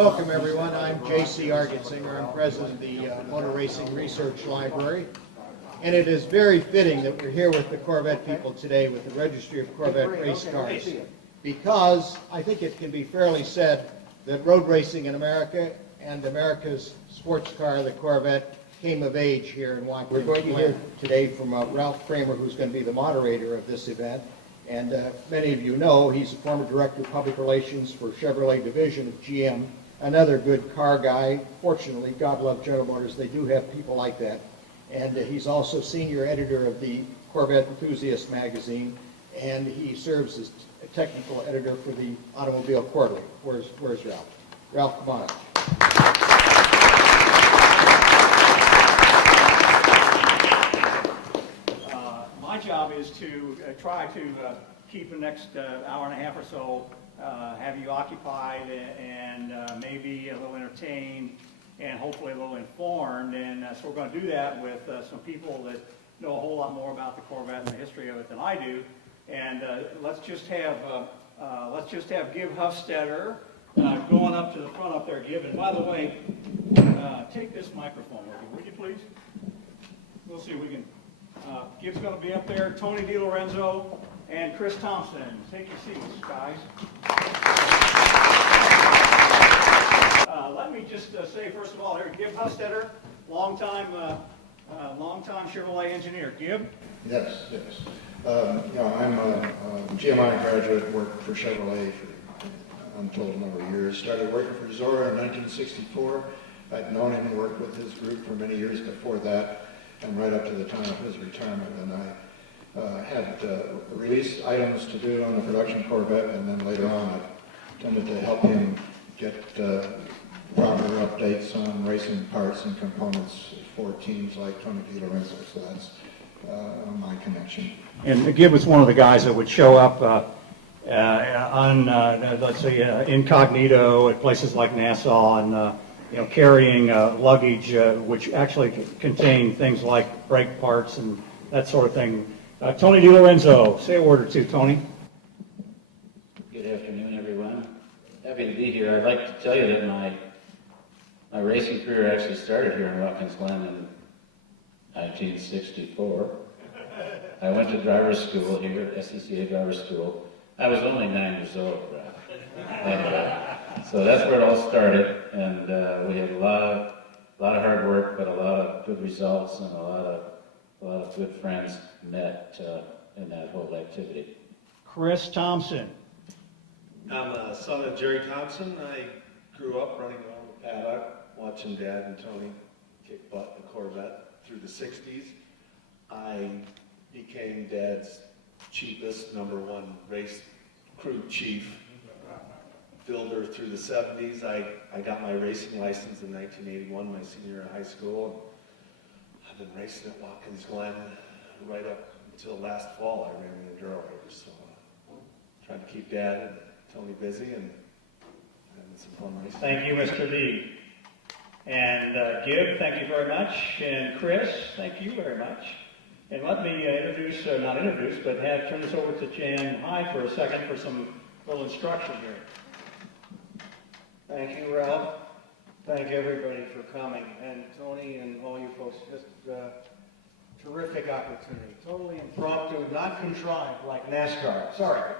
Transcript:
Welcome, everyone. I'm J.C. Argetzinger. I'm president of the Motor Racing Research Library. And it is very fitting that we're here with the Corvette people today with the Registry of Corvette Race Cars, because I think it can be fairly said that road racing in America and America's sports car, the Corvette, came of age here in Watkins. We're going to hear today from Ralph Kramer, who's going to be the moderator of this event. And many of you know he's a former director of public relations for Chevrolet division of GM, another good car guy. Fortunately, God love General Motors, they do have people like that. And he's also senior editor of the Corvette Enthusiast magazine, and he serves as a technical editor for the Automobile Quarterly. Where's Ralph? Ralph, come on up. My job is to try to keep the next hour and a half or so, have you occupied and maybe a little entertained and hopefully a little informed. And so we're going to do that with some people that know a whole lot more about the Corvette and the history of it than I do. And let's just have Gib Hufstetter going up to the front up there, Gib. And by the way, take this microphone with you, would you please? We'll see if we can. Gib's going to be up there, Tony DiLorenzo, and Chris Thompson. Take your seats, guys. Let me just say, first of all, here, Gib Hufstetter, longtime Chevrolet engineer. Gib? Yes. I'm a GMI graduate, worked for Chevrolet for an untold number of years. Started working for Zora in 1964. I'd known him and worked with his group for many years before that, and right up to the time of his retirement. And I had release items to do on the production Corvette, and then later on I tended to help him get proper updates on racing parts and components for teams like Tony DiLorenzo. So that's my connection. And Gib was one of the guys that would show up on, let's say, incognito at places like Nassau, and carrying luggage which actually contained things like brake parts and that sort of thing. Tony DiLorenzo, say a word or two, Tony. Good afternoon, everyone. Happy to be here. I'd like to tell you that my racing career actually started here in Watkins, Glen in 1964. I went to driver's school here, SCCA driver's school. I was only 9 years old, anyway. So that's where it all started, and we had a lot of hard work, but a lot of good results, and a lot of good friends met in that whole activity. Chris Thompson. I'm a son of Jerry Thompson. I grew up running around the paddock, watching Dad and Tony kick butt in the Corvette through the 60s. I became Dad's cheapest #1 race crew chief builder through the 70s. I got my racing license in 1981, my senior year of high school. I've been racing at Watkins Glen right up until last fall. I ran the Enduro here, so trying to keep Dad and Tony busy and having some fun racing. Thank you, Mr. Lee. And Gib, thank you very much. And Chris, thank you very much. And let me turn this over to Jan High for a second for some little instruction here. Thank you, Ralph. Thank everybody for coming. And Tony and all you folks, just a terrific opportunity. Totally impromptu, not contrived like NASCAR. Sorry.